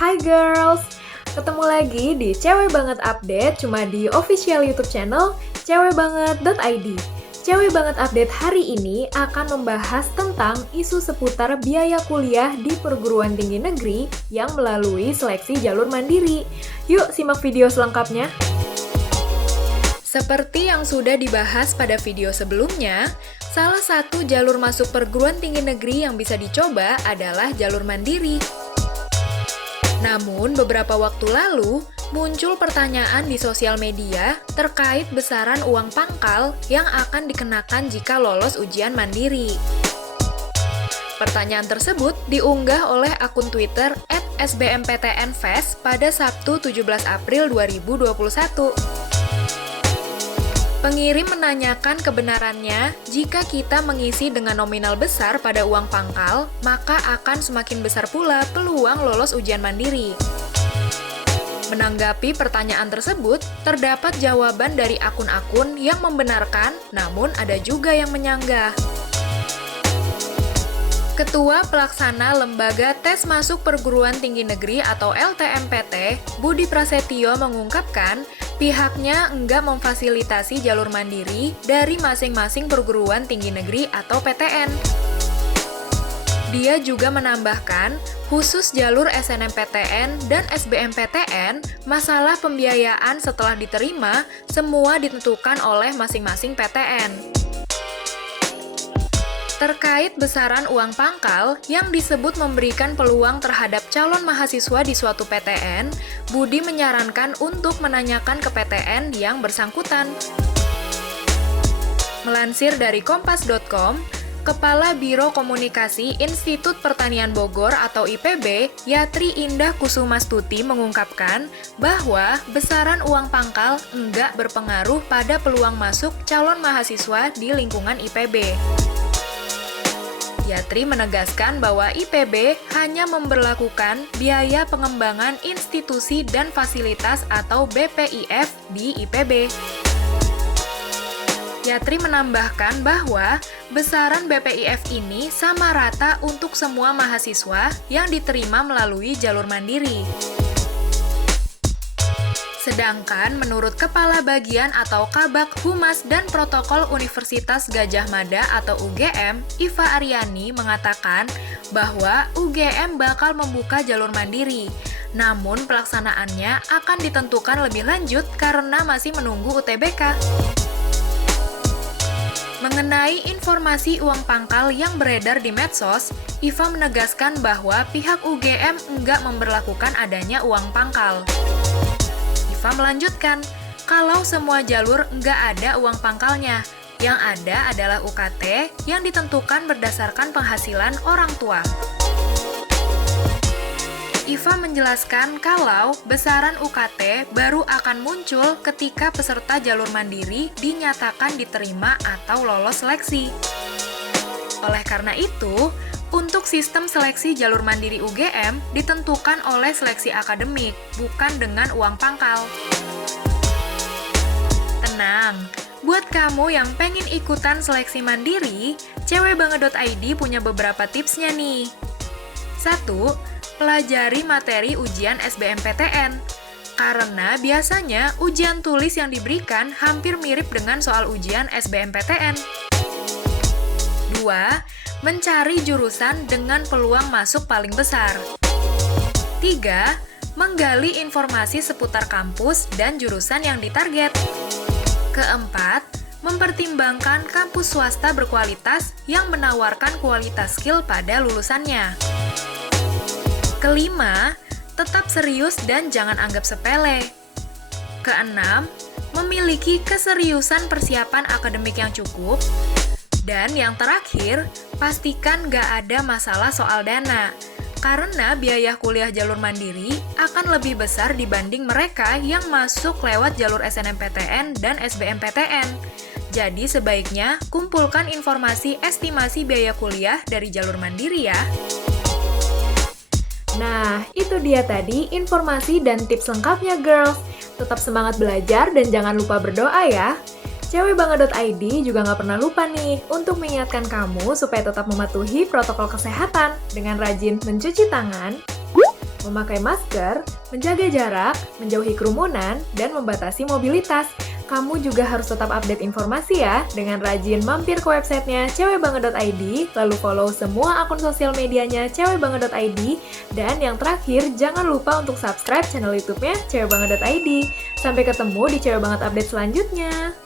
Hai girls, ketemu lagi di Cewek Banget Update cuma di official YouTube channel cewekbanget.id. Cewek Banget Update hari ini akan membahas tentang isu seputar biaya kuliah di perguruan tinggi negeri yang melalui seleksi jalur mandiri. Yuk simak video selengkapnya. Seperti yang sudah dibahas pada video sebelumnya, salah satu jalur masuk perguruan tinggi negeri yang bisa dicoba adalah jalur mandiri. Namun, beberapa waktu lalu, muncul pertanyaan di sosial media terkait besaran uang pangkal yang akan dikenakan jika lolos ujian mandiri. Pertanyaan tersebut diunggah oleh akun Twitter @sbmptnfest pada Sabtu 17 April 2021. Pengirim menanyakan kebenarannya, jika kita mengisi dengan nominal besar pada uang pangkal, maka akan semakin besar pula peluang lolos ujian mandiri. Menanggapi pertanyaan tersebut, terdapat jawaban dari akun-akun yang membenarkan, namun ada juga yang menyanggah. Ketua Pelaksana Lembaga Tes Masuk Perguruan Tinggi Negeri atau LTMPT, Budi Prasetyo mengungkapkan, pihaknya enggak memfasilitasi jalur mandiri dari masing-masing perguruan tinggi negeri atau PTN. Dia juga menambahkan, khusus jalur SNMPTN dan SBMPTN, masalah pembiayaan setelah diterima semua ditentukan oleh masing-masing PTN. Terkait besaran uang pangkal yang disebut memberikan peluang terhadap calon mahasiswa di suatu PTN, Budi menyarankan untuk menanyakan ke PTN yang bersangkutan. Melansir dari kompas.com, Kepala Biro Komunikasi Institut Pertanian Bogor atau IPB, Yatri Indah Kusumastuti mengungkapkan bahwa besaran uang pangkal enggak berpengaruh pada peluang masuk calon mahasiswa di lingkungan IPB. Yatri menegaskan bahwa IPB hanya memberlakukan biaya pengembangan institusi dan fasilitas atau BPIF di IPB. Yatri menambahkan bahwa besaran BPIF ini sama rata untuk semua mahasiswa yang diterima melalui jalur mandiri. Sedangkan menurut Kepala Bagian atau Kabak Humas dan Protokol Universitas Gadjah Mada atau UGM, Iva Aryani mengatakan bahwa UGM bakal membuka jalur mandiri. Namun pelaksanaannya akan ditentukan lebih lanjut karena masih menunggu UTBK. Mengenai informasi uang pangkal yang beredar di medsos, Iva menegaskan bahwa pihak UGM enggak memberlakukan adanya uang pangkal. Iva melanjutkan, kalau semua jalur enggak ada uang pangkalnya, yang ada adalah UKT yang ditentukan berdasarkan penghasilan orang tua. Iva menjelaskan kalau besaran UKT baru akan muncul ketika peserta jalur mandiri dinyatakan diterima atau lolos seleksi. Oleh karena itu, untuk sistem seleksi jalur mandiri UGM ditentukan oleh seleksi akademik, bukan dengan uang pangkal. Tenang, buat kamu yang pengen ikutan seleksi mandiri, cewekbanget.id punya beberapa tipsnya nih. 1. Pelajari materi ujian SBMPTN. Karena biasanya ujian tulis yang diberikan hampir mirip dengan soal ujian SBMPTN. 2. Mencari jurusan dengan peluang masuk paling besar. 3. Menggali informasi seputar kampus dan jurusan yang ditarget. 4. Mempertimbangkan kampus swasta berkualitas yang menawarkan kualitas skill pada lulusannya. 5. Tetap serius dan jangan anggap sepele. 6. Memiliki keseriusan persiapan akademik yang cukup. Dan yang terakhir, pastikan nggak ada masalah soal dana, karena biaya kuliah jalur mandiri akan lebih besar dibanding mereka yang masuk lewat jalur SNMPTN dan SBMPTN. Jadi sebaiknya kumpulkan informasi estimasi biaya kuliah dari jalur mandiri ya. Nah, itu dia tadi informasi dan tips lengkapnya girls. Tetap semangat belajar dan jangan lupa berdoa ya. Cewekbanget.id juga nggak pernah lupa nih untuk mengingatkan kamu supaya tetap mematuhi protokol kesehatan dengan rajin mencuci tangan, memakai masker, menjaga jarak, menjauhi kerumunan, dan membatasi mobilitas. Kamu juga harus tetap update informasi ya, dengan rajin mampir ke websitenya cewekbanget.id, lalu follow semua akun sosial medianya cewekbanget.id, dan yang terakhir, jangan lupa untuk subscribe channel YouTube-nya cewekbanget.id. Sampai ketemu di Cewek Banget update selanjutnya.